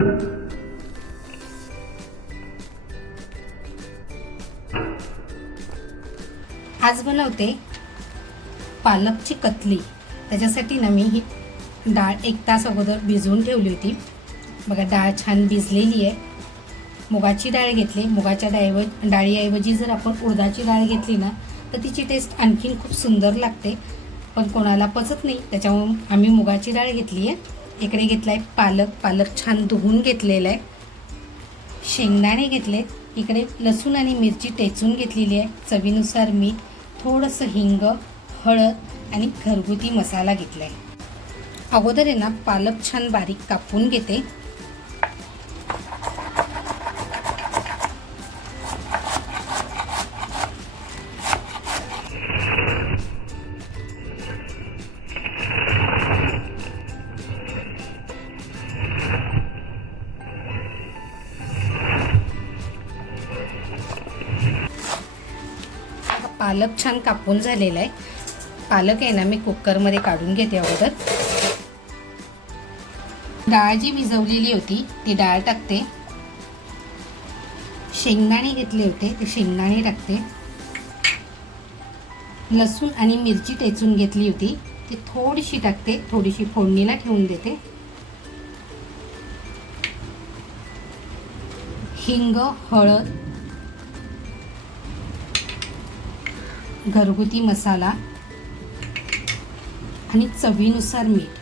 आज बनवते पालकची कतली. त्याच्यासाठी ना मी ही डाळ एक तास अगोदर भिजवून ठेवली होती. बघा डाळ छान भिजलेली आहे. मुगाची डाळ घेतली. मुगाच्या डाळीव डाळीऐवजी जर आपण उडदाची डाळ घेतली ना तर तिची टेस्ट आणखीन खूप सुंदर लागते. पण कोणाला पचत नाही त्याच्यामुळे आम्ही मुगाची डाळ घेतली आहे. इकडे घेतला आहे पालक पालक छान धुवून घेतलेला आहे शेंगदाणे घेतले इकडे लसूण आणि मिरची टेचून घेतलेली आहे. चवीनुसार मीठ थोडंसं हिंग हळद आणि घरगुती मसाला घेतला आहे अगोदर आहे ना पालक छान बारीक कापून घेते. पालक छान कापून झालेला आहे. पालक आहे ना मी कुकरमध्ये काढून घेते अगोदर. डाळ जी भिजवलेली होती ती डाळ टाकते. शेंगदाणे घेतले होते ते शेंगदाणे टाकते. लसूण आणि मिरची टेचून घेतली होती ती थोडीशी टाकते थोडीशी फोडणीला ठेवून देते. हिंग हळद घरगुती मसाला आणि चवीनुसार मीठ.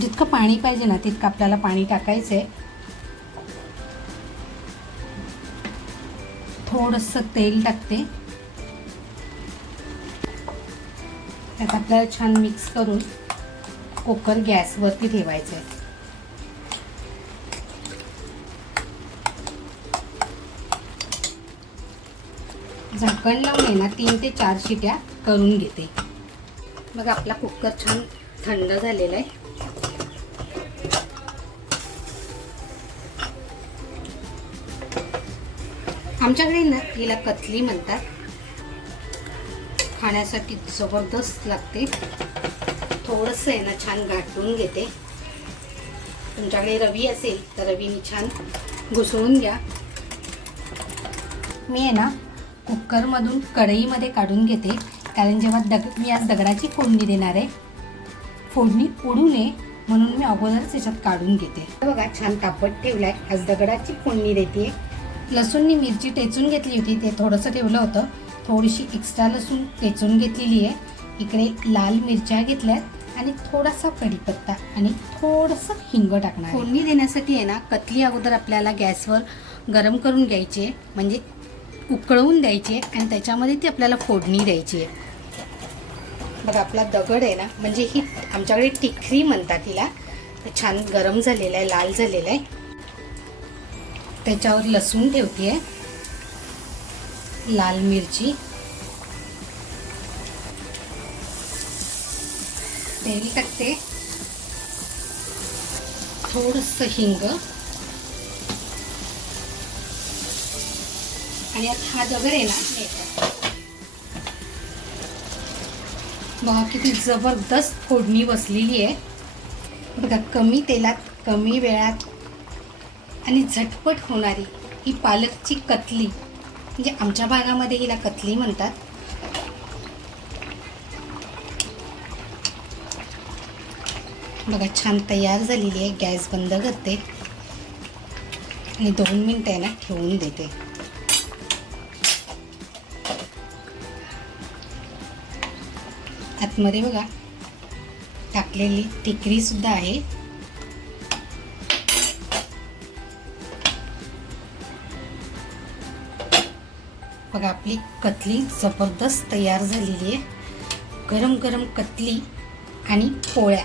जितकं पाणी पाहिजे ना तितकं आपल्याला पाणी टाकायचं आहे थोडंसं तेल टाकते. त्यात आपल्याला छान मिक्स करून कुकर गॅसवरती ठेवायचं आहे झाकण लावून आहे ना तीन ते चार शिट्या करून घेते. मग आपला कुकर छान थंड झालेला आहे. आमच्याकडे ना हिला कतली म्हणतात. खाण्यासाठी जबरदस्त लागते. थोडंसं आहे ना छान गाठून घेते. तुमच्याकडे रवी असेल तर रवीने छान घुसळून घ्या. मी आहे ना कुकरमधून कढईमध्ये काढून घेते. कारण जेव्हा दग मी आज दगडाची फोडणी देणार आहे फोडणी उडू नये म्हणून मी अगोदरच त्याच्यात काढून घेते. बघा छान तापट ठेवलाय. आज दगडाची फोडणी देते लसूणनी मिरची टेचून घेतली होती ते थोडंसं ठेवलं होतं. थोडीशी एक्स्ट्रा लसूण टेचून घेतलेली आहे. इकडे लाल मिरच्या घेतल्यात आणि थोडासा कढीपत्ता आणि थोडंसं हिंग टाकणार फोडणी देण्यासाठी आहे ना कतली अगोदर आपल्याला गॅसवर गरम करून घ्यायचे म्हणजे उकळवून द्यायची आहे आणि त्याच्यामध्ये ती आपल्याला फोडणी द्यायची आहे. बघा आपला दगड आहे ना म्हणजे ही आमच्याकडे टिखरी म्हणतात तिला छान गरम झालेला आहे लाल झालेला आहे. त्याच्यावर लसूण ठेवते लाल मिरची. तेल टाकते. थोडंसं हिंग. आणि आता हा दगड आहे ना बघा किती जबरदस्त फोडणी बसलेली आहे. बघा कमी तेलात कमी वेळात आणि झटपट होणारी ही पालकची कतली म्हणजे आमच्या भागामध्ये हिला कतली म्हणतात. बघा छान तयार झालेली आहे गॅस बंद करते. आणि दोन मिनटं आहे ना ठेवून देते. आतमध्ये बघा टाकलेली टिकरीसुद्धा आहे. बघा आपली कतली जबरदस्त तयार झालेली आहे. गरम गरम कतली आणि पोळ्या.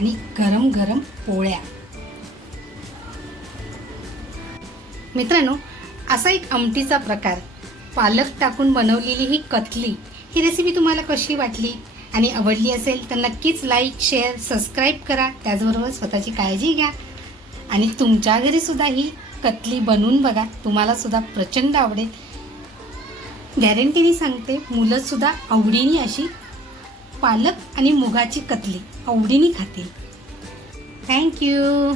आणि गरम गरम पोळ्या. मित्रांनो असा एक आमटीचा प्रकार. पालक टाकून बनवलेली ही कतली ही रेसिपी तुम्हाला कशी वाटली आणि आवडली असेल तर नक्कीच लाईक शेअर सबस्क्राईब करा. त्याचबरोबर स्वतःची काळजी घ्या. आणि तुमच्या घरीसुद्धा ही कतली बनवून बघा. तुम्हालासुद्धा प्रचंड आवडेल. गॅरंटीने सांगते मुलंसुद्धा आवडीने अशी पालक आणि मुगाची कतली आवडीने खाते. थँक्यू